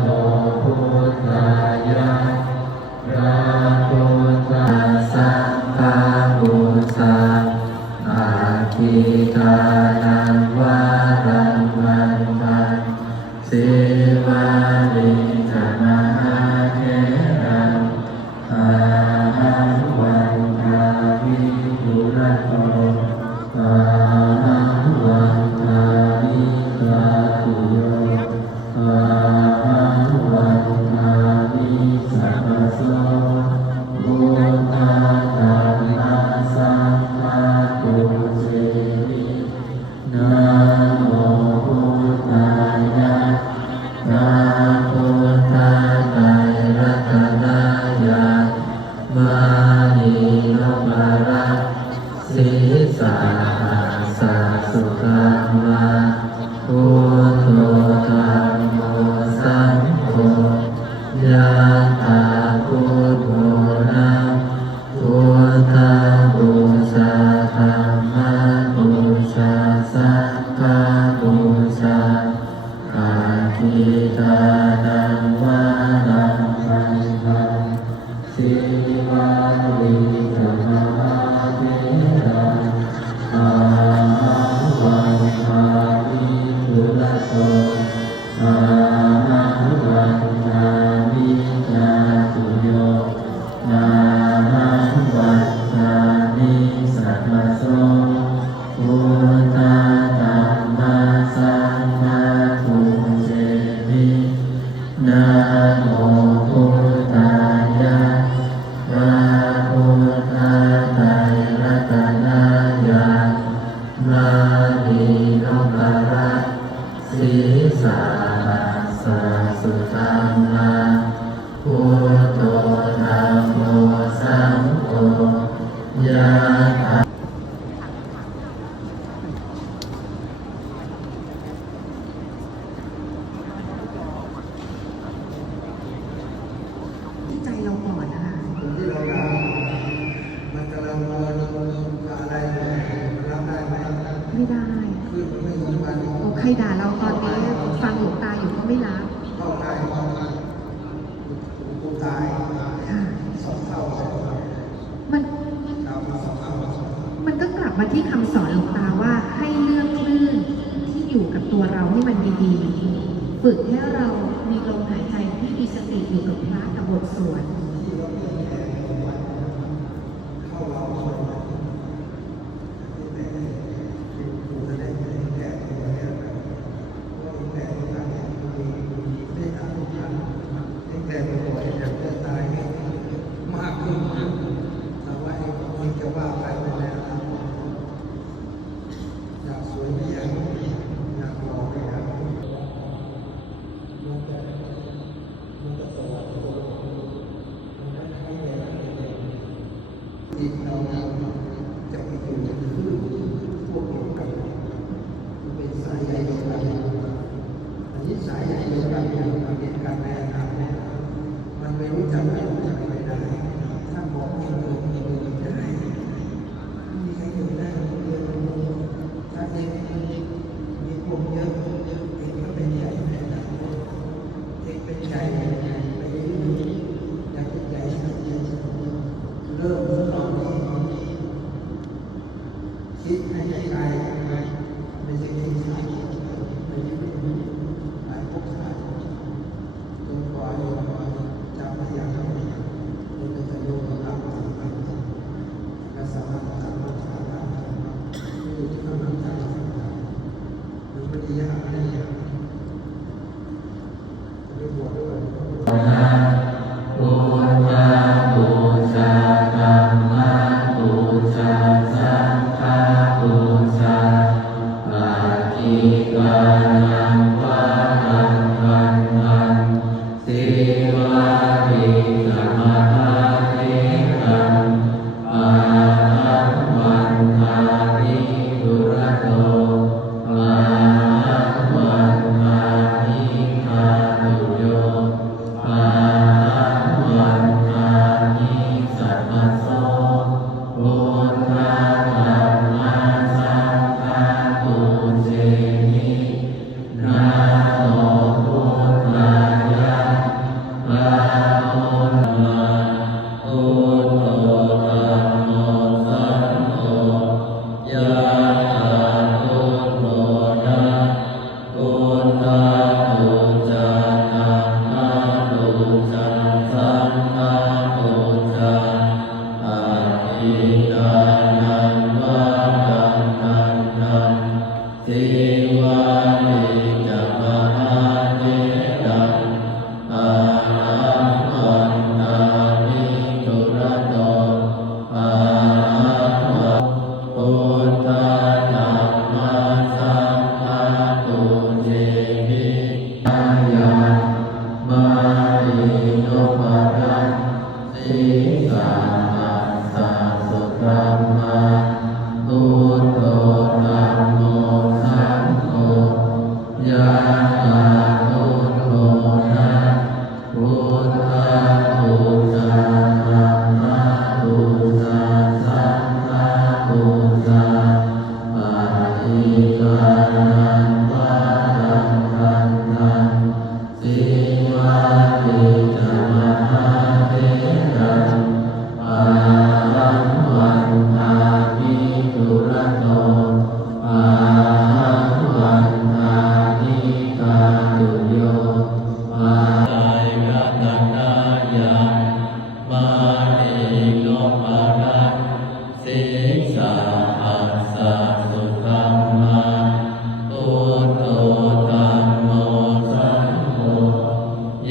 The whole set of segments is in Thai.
โมพุทธายะพระพุทธสังฆบูชาอาทิทานังวารังวันตังสิวาริจมหาเถรังอาหังวันทาวิปุระโตอาหังวันทาวิกาตุโยอาหังวันทาวิสัพพโสพุทธาธัมมาสังฆาตุเสนินะโมพุทธายะพระพุทธไตรรัตนญาณวานีโนภาระศีสาสะสุขังวาพุทโธธัมโมสังโฆยะถาพุทโธนะพุทธังบูชาธัมมังบูชาสังฆังบูชาอาทิทานังวารังวันตังสิวาริจมหาเถรังอาหังวันทาวิปุระโตอาหังวันทาวิกาตุโยอาหังวันทาวิสัพพโสพุทธาธัมมาสังฆาตุเสนินะโมพุทธายะพระพุทธไตรรัตนญาณวานีโนภาระศีสาสะสุขังวาพุทโธธัมโมสังโฆยะถาที่ใจเราก่อนนะคะ ที่เราทำมันกำลังอะไรรับได้ไหม ไม่ได้ คือมันไม่มีวัน โอ้ใครด่าเราตอนนี้ฟังหลวงตาอยู่ก็ไม่รับ เข้าได้กูตาย ค่ะ สองเท่า มัน เรามาสองเท่า มันก็กลับมาที่คำสอนหลวงตาว่าให้เลือกคลื่นที่อยู่กับตัวเราให้มันดีๆฝึกให้เรามีลมหายใจที่มีสติอยู่กับพระกับบทสวด เข้าเราคนแต่กูจะได้แก่ตัวเนี่ยว่าแต่ตัวนั้นมีได้ทำทุกครั้งแต่ตัวอยากจะตายมากขึ้นแต่ว่าไอ้คนจะว่าไปแล้วอยากสวยไม่อยากหล่อไม่อยากจิตเราจะไปอยู่ในคลื่นพวกเดียวกันเป็นสายใยเดียวกันอันนี้สายใยเดียวกันมันเป็นการแปลงมันไม่รู้จักไม่รู้จักไม่ได้ถ้าบอกให้เดินได้มีใครเดินได้เดินถ้าเด็กมีพวกเยอะเด็กก็เป็นใหญ่เด็กเป็นใหญ่ไปเรื่อยๆอยากจะใหญ่เริ่มตอนนี้คิดให้ไกลไม่ใช่คิดช้าไม่ใช่หลายพวกช้าจนกว่าจะไม่อยากทำมันจะโยนตามก็สามารถทำได้อยู่ที่กำลังใจมันไม่ได้ยากไม่ยากไม่บวชด้วย พุทธาบูชาธัมมังบูชาสังฆังบูชาอาทิกานังวารังวันตังสิวาริจมหาเถรังอาหังวันทาวิปุระโตอาหังวันทาวิกาตุโยอาหังวัน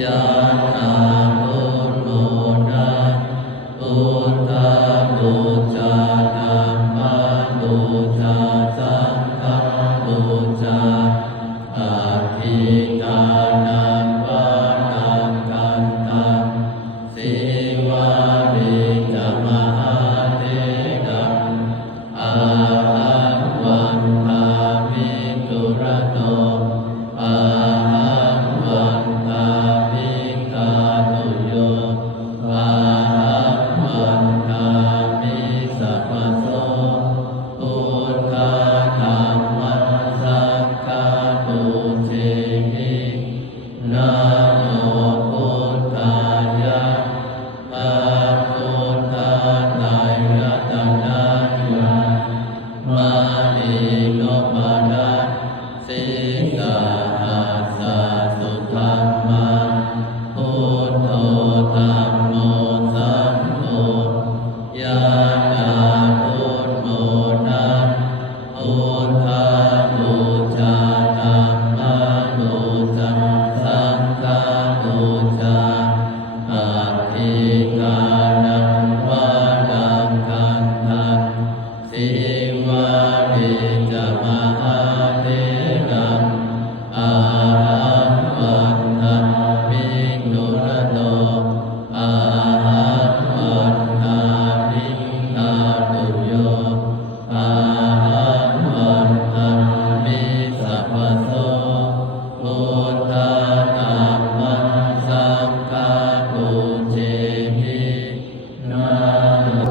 ยะถาพุทโมนะพุทธาบูชาธัมมาบูชาสังฆังบูชาอาทิตานังวานังกันตังสิวาริจมหาเทนังอาหังวันทามิตุระโตอาหังวันทามิกาตุโยอาหังวันทามิสัพพโสพุทธาธัมมัสสังฆาปุเชมินะโมพุทธายะพระพุทธาไตรรัตนัยยะมานิโนมานะสิกาหัสสะสุธัมมังพุทโธธัมโมสังโฆยะถาพุทโมนะพุทธาบูชาธัมมาบูชาสังฆาบูชาอาทิตานังวานังกันตังสิวาริจมหาเทนังอาหังวันทามิตุระโตอาหังวันทามิกาตุโยอาหังวันทามิสัพพโสพุทธาธัมมัสสังฆาปุเชมินะ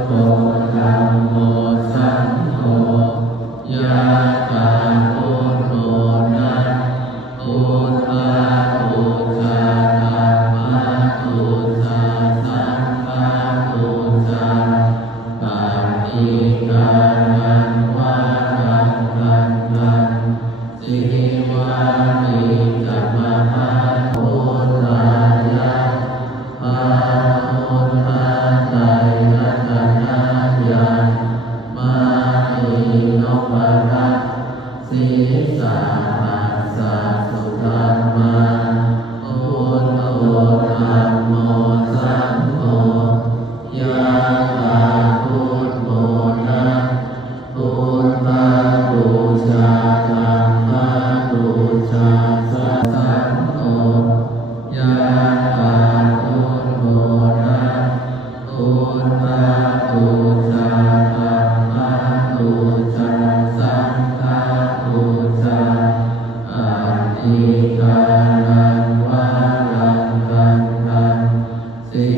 โมธัมโมสังโฆยะถาพุทโธนะพุทธาบูชาธัมมาบูชาสังฆาบูชาปาฏิกานังวานังกันตังสิวาริจมหาพุทธายะพระพุทธาไตรรัตนัยยะมานิโนมานะสิสาหัสสะสุธัมมังพุทโธธัมโมสังโฆยะถาพุทโมนะพุทธาบูชาธัมมาบูชาสังฆยะถาพุทโมนะพุทธาบูชาธัมมาบูชาสังฆาบูชาอาทิตานังวานังกันตังสิ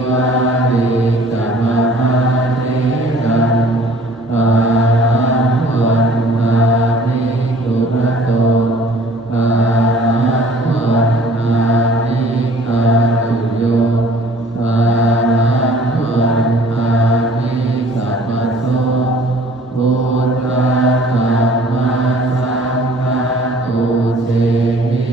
วาริจมหาเทนังอาหังวันทามิตุระโตอาหังวันทามิกาตุโยอาหังวันทามิสัพพโสพุทธาธัมมัสสังฆาปุเชมิ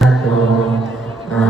อะโตอะ